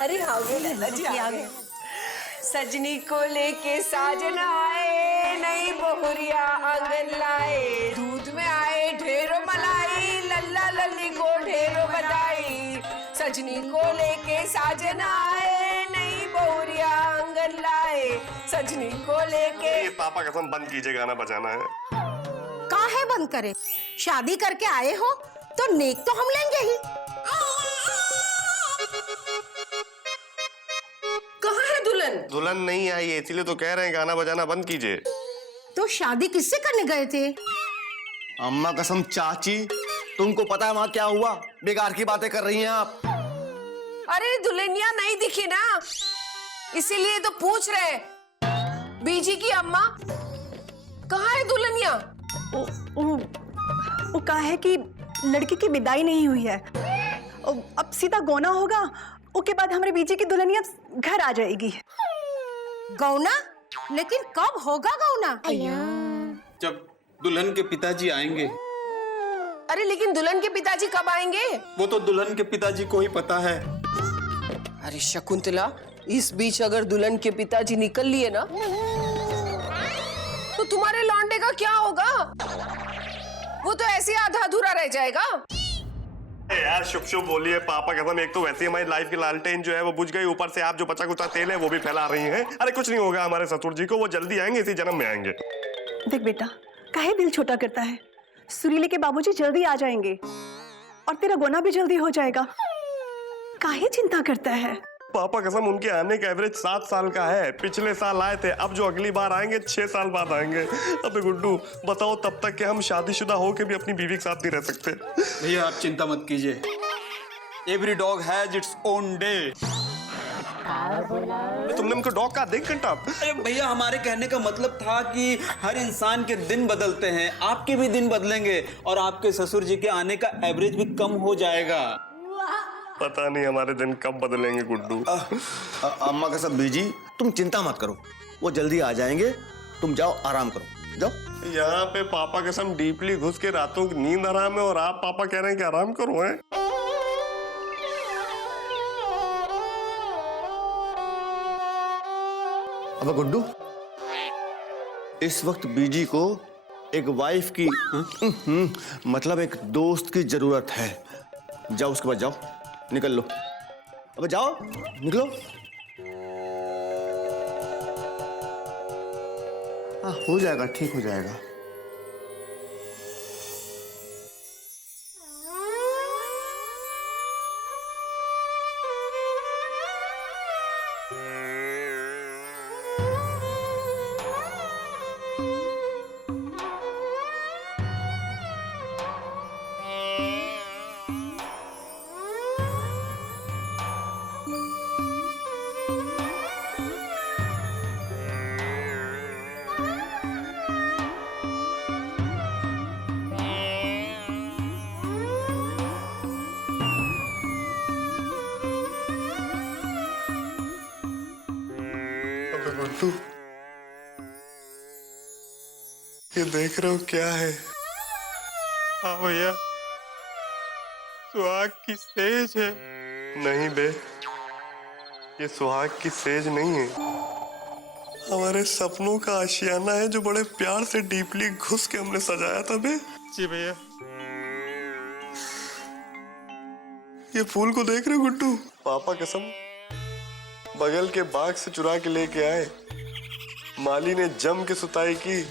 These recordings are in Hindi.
अरे आ गए लल्ला जी, आ गए। सजनी को लेके साजन आए, नई बहुरिया आंगन लाए, दूध में आए ढेरों मलाई, लल्ला लल्ली को ढेरों बधाई। सजनी को लेके साजन आए, नई बहुरिया आंगन लाए, सजनी को लेके। पापा कसम बंद कीजिए, गाना बजाना है। काहे बंद करे? शादी करके आए हो तो नेक तो हम लेंगे ही। कहाँ है दुल्हन? दुल्हन नहीं आई है, इसीलिए तो कह रहे हैं गाना बजाना बंद कीजिए। तो शादी किससे करने गए थे? अम्मा कसम चाची, तुमको पता है वहां क्या हुआ? बेकार की बातें कर रही हैं आप। अरे दुल्हनिया नहीं दिखी ना, इसीलिए तो पूछ रहे। बीजी की अम्मा कहाँ है दुल्हनिया? वो कहा है कि लड़की की विदाई नहीं हुई है, अब सीधा गौना होगा, उसके बाद हमारे बीजी की दुल्हनिया घर आ जाएगी। गौना? लेकिन कब होगा गौना? जब दुल्हन के पिताजी आएंगे। अरे लेकिन दुल्हन के पिताजी कब आएंगे? वो तो दुल्हन के पिताजी को ही पता है। अरे शकुंतला, इस बीच अगर दुल्हन के पिताजी निकल लिए ना तो तुम्हारे लौंडे का क्या होगा? वो तो ऐसे आधा अधूरा रह जाएगा। यार शुभ शुभ बोलिए पापा कसम, एक तो वैसे ही हमारी लाइफ की लालटेन जो है वो बुझ गई, ऊपर से आप जो बचा कुचा तेल है वो भी फैला रही हैं। अरे कुछ नहीं होगा हमारे ससुर जी को, वो जल्दी आएंगे, इसी जन्म में आएंगे। देख बेटा, काहे दिल छोटा करता है? सुरीले के बाबूजी जल्दी आ जाएंगे और तेरा गोना भी जल्दी हो जाएगा। काहे चिंता करता है? पापा कसम उनके आने का एवरेज 7 साल का है। पिछले साल आए थे, अब जो अगली बार आएंगे 6 साल बाद आएंगे। अबे गुड्डू बताओ, तब तक के हम शादीशुदा होके भी अपनी बीवी के साथ नहीं रह सकते। भैया आप चिंता मत कीजिए, every dog has its own day. तुमने उनको डॉग का देख घंटा? अरे भैया हमारे कहने का मतलब था कि हर इंसान के दिन बदलते हैं, आपके भी दिन बदलेंगे और आपके ससुर जी के आने का एवरेज भी कम हो जाएगा। पता नहीं हमारे दिन कब बदलेंगे गुड्डू। अम्मा कसम बीजी, तुम चिंता मत करो, वो जल्दी आ जाएंगे। तुम जाओ आराम करो, जाओ। यहाँ पे पापा कसम डीपली घुस के रातों की नींद आराम है और आप पापा कह रहे हैं कि आराम करो हैं। अब गुड्डू, इस वक्त बीजी को एक वाइफ की मतलब एक दोस्त की जरूरत है। जाओ उसके बाद जाओ, निकल लो। अब जाओ, निकलो। हाँ हो जाएगा, ठीक हो जाएगा। गुड्डू ये देख रहे हो क्या है? हाँ भैया, सुहाग की सेज है। नहीं बे, ये सुहाग की सेज नहीं है, हमारे सपनों का आशियाना है जो बड़े प्यार से डीपली घुस के हमने सजाया था बे। जी भैया। ये फूल को देख रहे हो गुड्डू? पापा कसम बगल के बाग से चुरा के लेके आए। माली ने जम के सुताई की,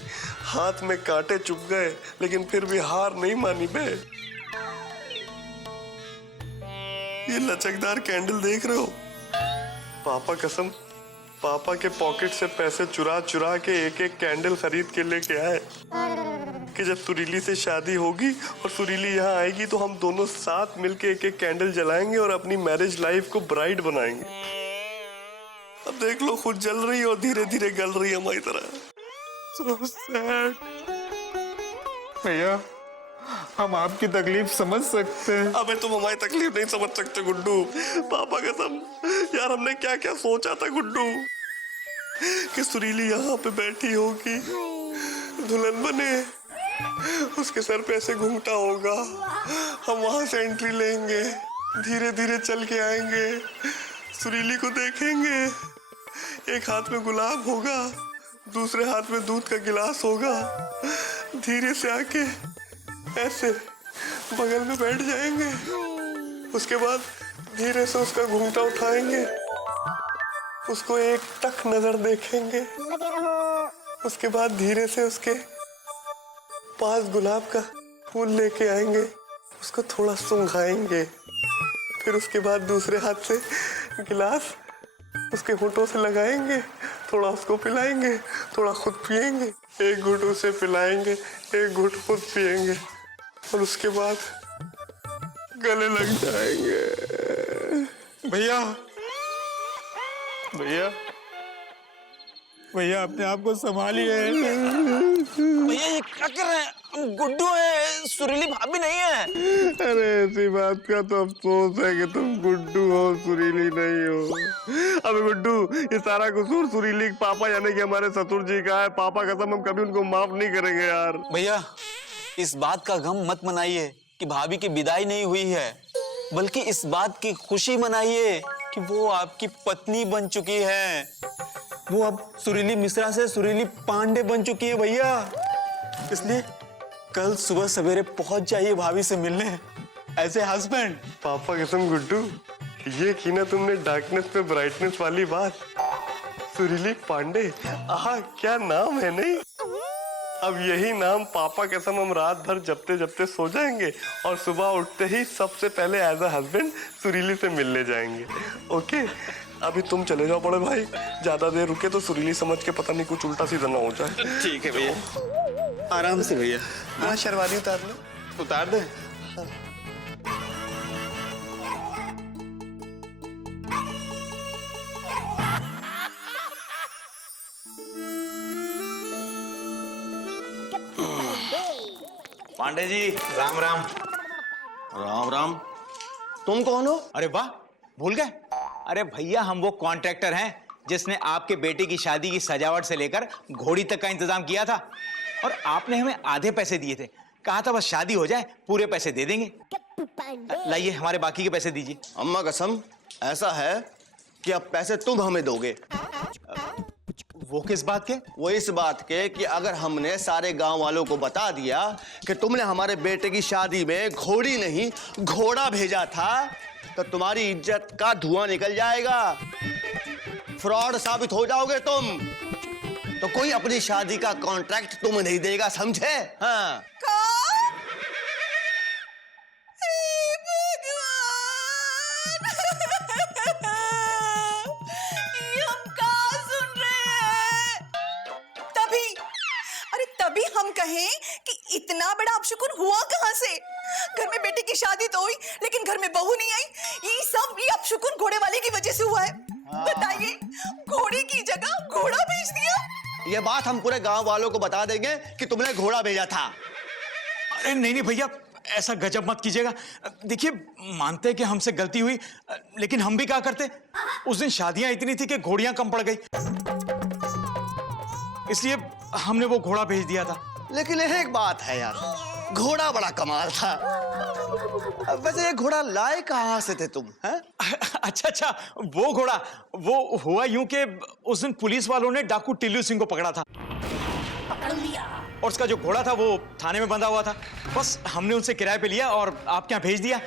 हाथ में कांटे चुभ गए, लेकिन फिर भी हार नहीं मानी बे। ये लचकदार कैंडल देख रहे हो? पापा कसम पापा के पॉकेट से पैसे चुरा चुरा के एक एक कैंडल खरीद के लेके आए कि जब सुरीली से शादी होगी और सुरीली यहाँ आएगी तो हम दोनों साथ मिलके एक एक कैंडल जलाएंगे और अपनी मैरिज लाइफ को ब्राइट बनाएंगे। अब देख लो, खुद जल रही है और धीरे धीरे गल रही है हमारी तरह। So sad। भैया हम आपकी तकलीफ समझ सकते हैं। अबे तुम हमारी तकलीफ नहीं समझ सकते गुड्डू। पापा कसम यार, हमने क्या क्या सोचा था गुड्डू कि सुरीली यहाँ पे बैठी होगी, दुल्हन बने, उसके सर पे ऐसे घूंघटा होगा, हम वहां से एंट्री लेंगे, धीरे धीरे चल के आएंगे, सुरीली को देखेंगे, एक हाथ में गुलाब होगा, दूसरे हाथ में दूध का गिलास होगा। धीरे से आके ऐसे बगल में बैठ जाएंगे। उसके बाद धीरे से उसका घूंघटा उठाएंगे, उसको एक टक नजर देखेंगे। उसके बाद धीरे से उसके पास गुलाब का फूल लेके आएंगे, उसको थोड़ा सूंघाएंगे। फिर उसके बाद दूसरे हाथ से गिलास उसके होठों से लगाएंगे, थोड़ा उसको पिलाएंगे, थोड़ा खुद पिएंगे। एक घूंट उसे पिलाएंगे, एक घूंट खुद पिएंगे और उसके बाद गले लग जाएंगे। भैया भैया भैया अपने आप को संभालिए। भैया ये क्या कर रहे हैं? गुड्डू है, सुरीली भाभी नहीं है। अरे ऐसी बात का तो अफसोस है कि तुम गुड्डू हो, सुरीली नहीं हो। अब गुड्डू, ये सारा कसूर सुरीली के पापा यानी कि हमारे ससुर जी का है। पापा कसम हम कभी उनको माफ नहीं करेंगे यार। भैया इस बात का गम मत मनाइए कि भाभी की विदाई नहीं हुई है, बल्कि इस बात की खुशी मनाइए कि वो आपकी पत्नी बन चुकी है। वो अब सुरीली मिश्रा से सुरीली पांडे बन चुकी है भैया। इसलिए कल सुबह सवेरे पहुंच जाइए भाभी से मिलने, ऐसे हस्बैंड। पापा कसम गुड्डू, ये की ना तुमने डार्कनेस पे ब्राइटनेस वाली बात। सुरीली पांडे, आहा क्या नाम है नहीं। अब यही नाम पापा कसम हम रात भर जपते जपते सो जाएंगे और सुबह उठते ही सबसे पहले एज अ हस्बैंड सुरीली से मिलने जाएंगे। ओके, अभी तुम चले जाओ बड़े भाई, ज्यादा देर रुके तो सुरीली समझ के पता नहीं कुछ उल्टा सीधा ना हो जाए। ठीक है भैया, आराम से भैया। हाँ, शेरवानी उतार लो। उतार दे। पांडे जी राम राम। राम राम। तुम कौन हो? अरे वाह, भूल गए? अरे भैया हम वो कॉन्ट्रैक्टर हैं जिसने आपके बेटे की शादी की सजावट से लेकर घोड़ी तक का इंतजाम किया था, और आपने हमें आधे पैसे दिए थे। कहा था बस शादी हो जाए पूरे पैसे दे देंगे। लाइए हमारे बाकी के पैसे दीजिए। अम्मा कसम ऐसा है कि अब पैसे तुम हमें दोगे। वो किस बात के? वो इस बात के कि अगर हमने सारे गांव वालों को बता दिया कि तुमने हमारे बेटे की शादी में घोड़ी नहीं घोड़ा भेजा था, तो तुम्हारी इज्जत का धुआं निकल जाएगा, फ्रॉड साबित हो जाओगे तुम। तो कोई अपनी शादी का कॉन्ट्रैक्ट तुम नहीं देगा, समझे? हाँ। तभी हम कहें कि इतना बड़ा अपशकुन हुआ कहां से? घर में बेटे की शादी तो हुई लेकिन घर में बहू नहीं आई। ये अपशकुन घोड़े वाले की वजह से हुआ है। बताइए, घोड़े की जगह घोड़ा भेज दिया। ये बात हम पूरे गांव वालों को बता देंगे कि तुमने घोड़ा भेजा था। अरे नहीं नहीं भैया, ऐसा गजब मत कीजिएगा। देखिए, मानते हैं कि हमसे गलती हुई, लेकिन हम भी क्या करते? उस दिन शादियां इतनी थी कि घोड़ियां कम पड़ गई, इसलिए हमने वो घोड़ा भेज दिया था। लेकिन एक बात है यार, घोड़ा बड़ा कमाल था। वैसे ये घोड़ा लाए कहां से थे तुम? हैं? अच्छा, वो घोड़ा, वो हुआ यूं कि उस दिन पुलिस वालों ने डाकू टिल्लू सिंह को पकड़ा था, और उसका जो घोड़ा था वो थाने में बंधा हुआ था। बस हमने उनसे किराए पे लिया और आपके यहाँ भेज दिया।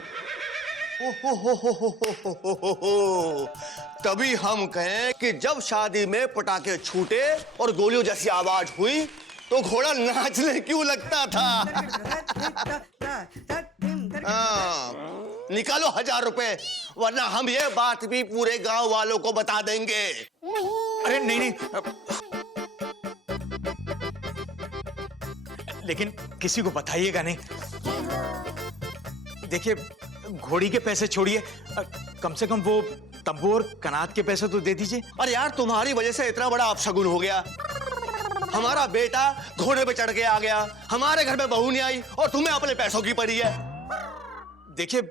तभी हम कहें कि जब शादी में पटाखे छूटे और गोलियों जैसी आवाज हुई तो घोड़ा नाचने क्यों लगता था? निकालो 1000 रुपए, वरना हम ये बात भी पूरे गांव वालों को बता देंगे। अरे नहीं, लेकिन किसी को बताइएगा नहीं। देखिए, घोड़ी के पैसे छोड़िए, कम से कम वो तंबू और कनात के पैसे तो दे दीजिए। अरे यार, तुम्हारी वजह से इतना बड़ा अपशगुन हो गया। हमारा बेटा घोड़े पे चढ़ के आ गया, हमारे घर में बहू नहीं आई और तुम्हें अपने पैसों की पड़ी है। देखिए,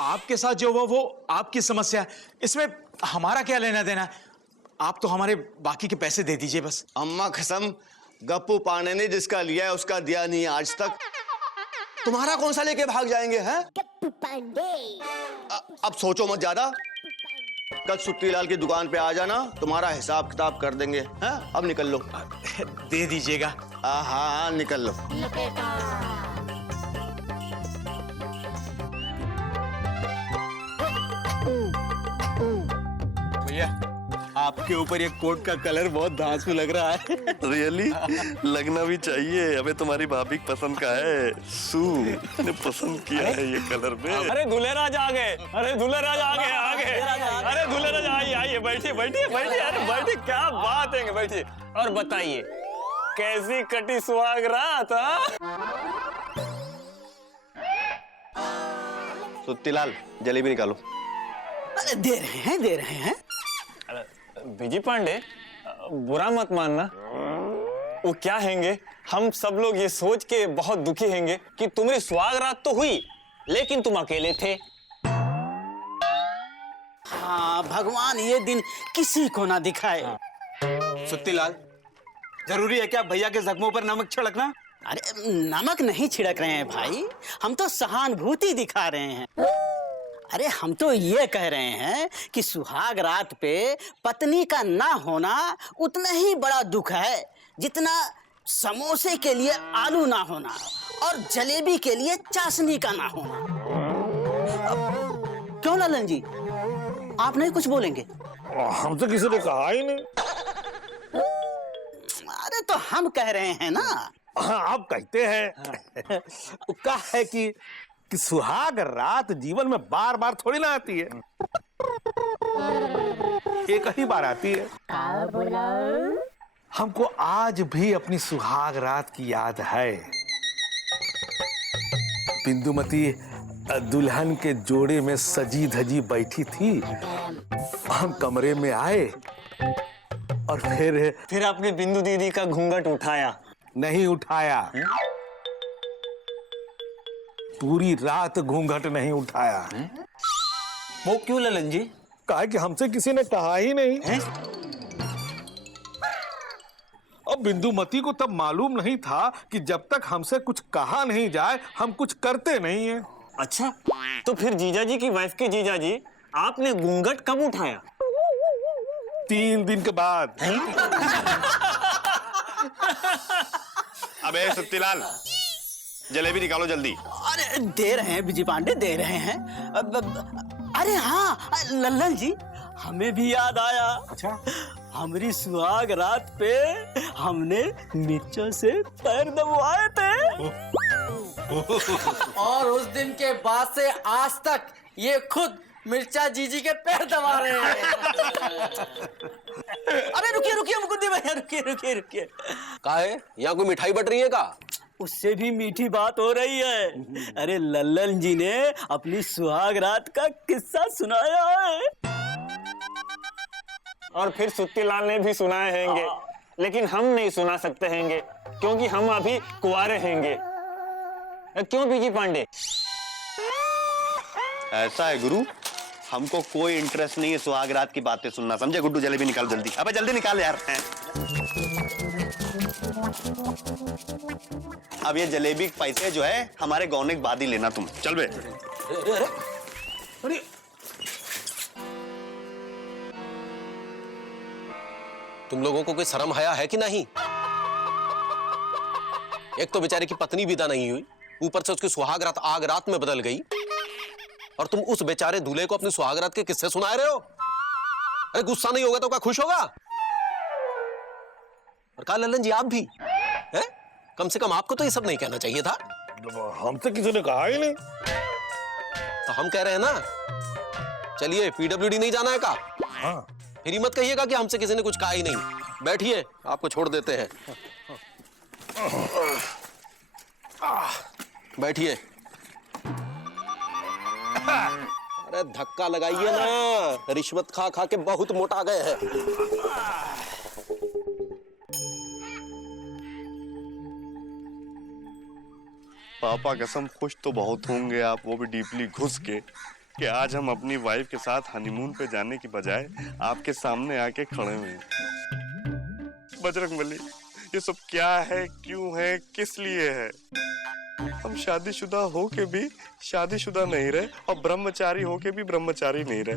आपके साथ जो हुआ वो आपकी समस्या है, इसमें हमारा क्या लेना देना? आप तो हमारे बाकी के पैसे दे दीजिए बस। अम्मा कसम, गप्पू पांडे ने जिसका लिया है उसका दिया नहीं आज तक। तुम्हारा कौन सा लेके भाग जाएंगे? हैं? अब सोचो मत ज्यादा, कल सुट्टीलाल की दुकान पे आ जाना, तुम्हारा हिसाब किताब कर देंगे। हाँ, अब निकल लो। दे दीजिएगा। हाँ, निकल लो। भैया, आपके ऊपर ये कोट का कलर बहुत धांसू लग रहा है। रियली लगना भी चाहिए। अबे तुम्हारी भाभी पसंद का है, सू ने पसंद किया है ये कलर में। अरे दुल्हेराज आ गए, अरे दुल्हेराज आ गए, आ गए। अरे दुल्हेराज आइए आइए, बैठिए बैठिए बैठिए, अरे बैठिए, क्या बात है, बैठिए। और बताइए कैसी कटी सुहाग रात? सुट्टीलाल, जलेबी निकालो। दे रहे हैं। बीजी पांडे, बुरा मत मानना, वो क्या हैंगे, हम सब लोग ये सोच के बहुत दुखी हैंगे कि तुम्हारी सुहाग रात तो हुई लेकिन तुम अकेले थे। हाँ, भगवान ये दिन किसी को ना दिखाए। सुट्टीलाल, जरूरी है क्या भैया के जख्मों पर नमक छिड़कना? अरे नमक नहीं छिड़क रहे हैं भाई, हम तो सहानुभूति दिखा रहे हैं। अरे हम तो ये कह रहे हैं कि सुहाग रात पे पत्नी का ना होना उतना ही बड़ा दुख है जितना समोसे के लिए आलू ना होना और जलेबी के लिए चाशनी का ना होना। क्यों ललन जी, आप नहीं कुछ बोलेंगे? हम तो किसी ने कहा ही नहीं। अरे तो हम कह रहे हैं ना। हाँ, आप कहते हैं। क्या है कि सुहाग रात जीवन में बार बार थोड़ी ना आती है, एक ही बार आती है। हमको आज भी अपनी सुहाग रात की याद है। बिंदुमती दुल्हन के जोड़े में सजी धजी बैठी थी। हम कमरे में आए और फिर आपने बिंदु दीदी का घूंघट उठाया? नहीं उठाया, पूरी रात घूंघट नहीं उठाया। वो क्यों ललन जी? कहा कि हमसे किसी ने कहा ही नहीं है? अब बिंदुमती को तब मालूम नहीं था कि जब तक हमसे कुछ कहा नहीं जाए हम कुछ करते नहीं है। अच्छा, तो फिर जीजा जी की वाइफ के जीजा जी, आपने घूंघट कब उठाया? 3 दिन के बाद। अबे सुट्टीलाल, जलेबी निकालो जल्दी। अरे दे रहे हैं विजय पांडे, दे रहे हैं। अरे हाँ लल्लन जी, हमें भी याद आया। अच्छा, हमारी सुहाग रात पे हमने मिर्चों से पैर दबवाए थे। और उस दिन के बाद से आज तक ये खुद मिर्चा जीजी के पैर दबा रहे हैं। अरे रुकिए रुकिए मुकुंदी भैया, रुकिए रुकिए रुकिए। का है, यहाँ कोई मिठाई बट रही है का? उससे भी मीठी बात हो रही है। अरे लल्लन जी ने अपनी सुहाग रात का किस्सा सुनाया है। और फिर सुट्टीलाल ने भी सुनाए हैंगे, लेकिन हम नहीं सुना सकते हैंगे क्योंकि हम अभी कुंवारे हैंगे। क्यों बीजी पांडे? ऐसा है गुरु, हमको कोई इंटरेस्ट नहीं है सुहाग रात की बातें सुनना, समझे? गुड्डू जलेबी निकाल जल्दी। अबे जल्दी निकाल यार। अब ये जलेबी के पैसे जो है हमारे गौने के बाद ही लेना तुम। चल बे। अरे तुम लोगों को कोई शर्म हया है कि नहीं? एक तो बेचारे की पत्नी विदा नहीं हुई, ऊपर से उसकी सुहाग रात आग रात में बदल गई, और तुम उस बेचारे दूल्हे को अपनी सुहाग रात के किस्से सुना रहे हो। अरे गुस्सा नहीं होगा तो क्या खुश होगा? और कहा ललन जी आप भी है? कम से कम आपको तो ये सब नहीं कहना चाहिए था। हमसे किसी ने कहा ही नहीं। तो हम कह रहे हैं ना, चलिए पीडब्ल्यूडी नहीं जाना है का? हाँ। फिर मत कहिएगा कि हमसे किसी ने कुछ कहा ही नहीं। बैठिए, आपको छोड़ देते हैं। बैठिए। अरे धक्का लगाइए ना, रिश्वत खा खा के बहुत मोटा गए हैं। पापा कसम खुश तो बहुत होंगे आप, वो भी डीपली घुस के, कि आज हम अपनी वाइफ के साथ हनीमून पे जाने की बजाय आपके सामने आके खड़े हुए हैं। बजरंगबली, ये सब क्या है, क्यों है, किस लिए है? हम शादीशुदा हो के भी शादीशुदा नहीं रहे और ब्रह्मचारी हो के भी ब्रह्मचारी नहीं रहे।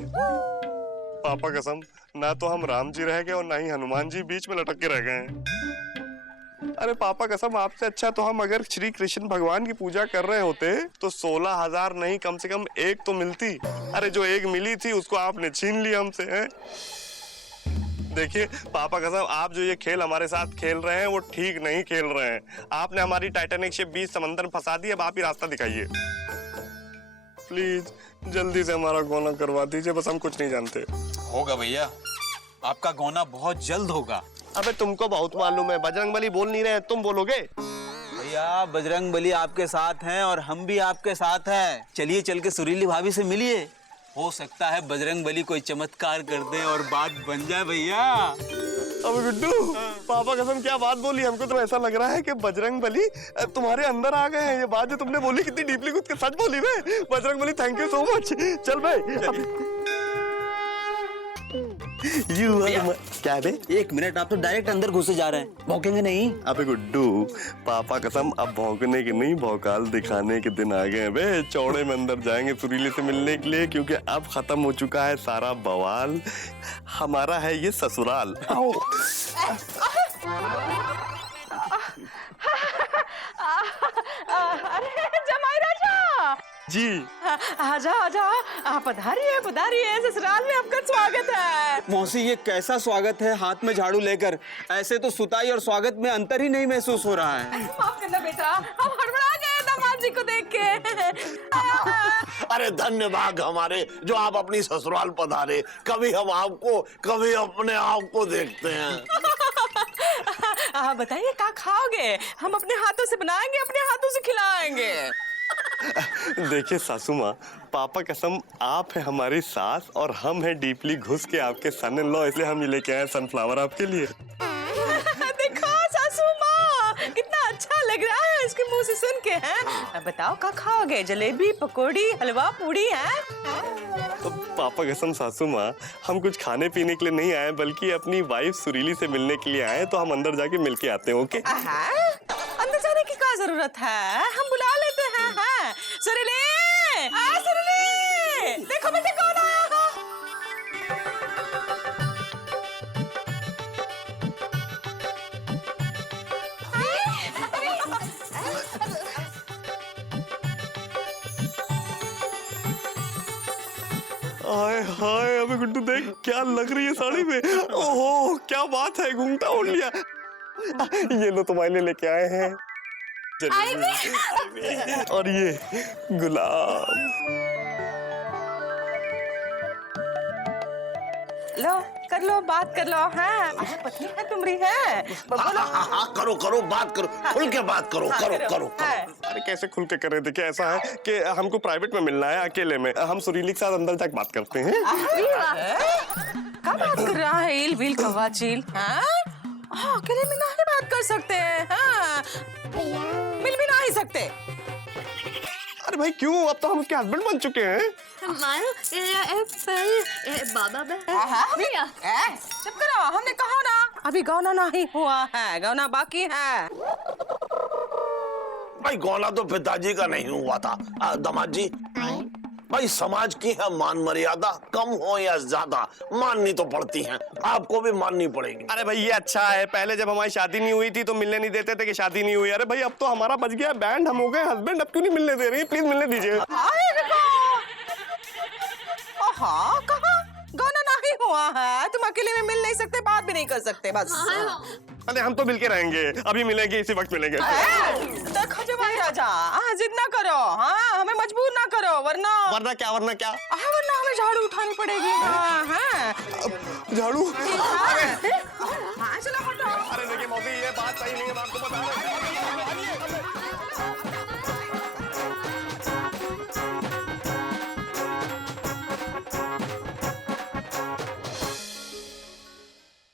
पापा कसम, ना तो हम राम जी रह गए और ना ही हनुमान जी बीच में लटक के रह गए हैं। अरे पापा कसम, आपसे अच्छा तो हम अगर श्री कृष्ण भगवान की पूजा कर रहे होते तो 16,000 नहीं कम से कम एक तो मिलती। अरे जो एक मिली थी उसको आपने छीन लिया हमसे, हैं? देखिए पापा कसम, आप जो ये खेल हमारे साथ खेल रहे हैं वो ठीक नहीं खेल रहे हैं। आपने हमारी टाइटैनिक शिप बीच समंदर में फंसा दी, अब आप ही रास्ता दिखाइए। प्लीज जल्दी से हमारा गौना करवा दीजिए, बस हम कुछ नहीं जानते। होगा भैया, आपका गौना बहुत जल्द होगा। अबे तुमको बहुत मालूम है, बजरंगबली बोल नहीं रहे, तुम बोलोगे? भैया बजरंगबली आपके साथ हैं और हम भी आपके साथ हैं। चलिए चल के सुरीली भाभी से मिलिए, हो सकता है बजरंगबली कोई चमत्कार कर दे और बात बन जाए भैया। अबे गुड्डू, पापा कसम क्या बात बोली? हमको तो ऐसा लग रहा है कि बजरंगबली तुम्हारे अंदर आ गए हैं। ये बात जो तुमने बोली कितनी डीपली कूद के सच बोली बे। Bajrangbali thank you so much. चल भाई। क्या बे? 1 मिनट, आप तो डायरेक्ट अंदर घुसे जा रहे हैं, भौंकेंगे नहीं? अबे गुड्डू, पापा कसम अब भौंकने के नहीं भौकाल दिखाने के दिन आ गए हैं बे। चौड़े में अंदर जाएंगे सुरीली से मिलने के लिए, क्योंकि अब खत्म हो चुका है सारा बवाल। हमारा है ये ससुराल। अरे जमाई राजा जी आजा आजा, पधारिए, ससुराल में आपका स्वागत है। मौसी ये कैसा स्वागत है, हाथ में झाड़ू लेकर? ऐसे तो सुताई और स्वागत में अंतर ही नहीं महसूस हो रहा है। माफ करना बेटा, हम हड़बड़ा गए दामाद जी को देख के। अरे धन्यवाद हमारे जो आप अपनी ससुराल पधारे। कभी हम आपको कभी अपने आप को देखते हैं। बताइए क्या खाओगे? हम अपने हाथों से बनाएंगे, अपने हाथों से खिलाएंगे। देखिए सासू माँ, पापा कसम आप है हमारी सास और हम है डीपली घुस के आपके सन इन लॉ, इसलिए हम ये लेके आए सनफ्लावर आपके लिए। देखो सासू माँ, कितना अच्छा लग रहा है इसके मुंह से सुन के। हैं अब बताओ क्या खाओगे? जलेबी, पकौड़ी, हलवा, पूड़ी है? तो पापा कसम सासू माँ, हम कुछ खाने पीने के लिए नहीं आए बल्कि अपनी वाइफ सुरीली से मिलने के लिए आए, तो हम अंदर जाके मिल के आते हैं। ओके? अंदर जाने की क्या जरूरत है, हम बुला लेते हैं। हाँ? सुरीली, सुरीली, देखो बेटे कौन आया है। हाय हाय, अबे गुड्डू देख क्या लग रही है साड़ी में। ओहो क्या बात है, घूंघटा ओढ़ लिया। ये लो तुम्हारे लिए लेके आए हैं। और ये गुलाब। लो कर लो, बात कर लो। हाँ पत्नी है तुम्हारी है, बोलो। हाँ, करो करो, बात करो, खुल के बात करो। करो। अरे कैसे खुल के करे? देखिए ऐसा है कि हमको प्राइवेट में मिलना है, अकेले में। हम सुरीली के साथ अंदर जाके बात करते हैं। क्या बात कर रहा है? इल बिल कवा चील। हाँ अकेले में नहीं बात कर सकते हैं। हाँ मिल भी नहीं सकते। अरे भाई क्यों? अब तो हम उसके हस्बैंड बन चुके हैं। चुप करो, हमने कहा ना अभी गौना नहीं हुआ है, गौना बाकी है। भाई गौना तो पिताजी का नहीं हुआ था। दामाद जी, भाई समाज की है मान मर्यादा, कम हो या ज्यादा माननी तो पड़ती है, आपको भी माननी पड़ेगी। अरे भाई ये अच्छा है, पहले जब हमारी शादी नहीं हुई थी तो मिलने नहीं देते थे कि शादी नहीं हुई। अरे भाई अब तो हमारा बच गया बैंड, हम हो गए हस्बैंड, अब क्यों नहीं मिलने दे रही? प्लीज मिलने दीजिए। हाँ कहा गौना नहीं हुआ है, तुम अकेले में मिल नहीं सकते, बात भी नहीं कर सकते बस। अरे हम तो मिलके रहेंगे, अभी मिलेंगे, इसी वक्त मिलेंगे। देखो जमाई राजा, जिद ना करो। हाँ हमें मजबूर ना करो, वरना क्या? वरना हमें झाड़ू उठानी पड़ेगी। हाँ झाड़ू? हाँ चलो हटो। अरे देखिए मौसी, ये बात सही नहीं है, मैं आपको बता रहा हूं।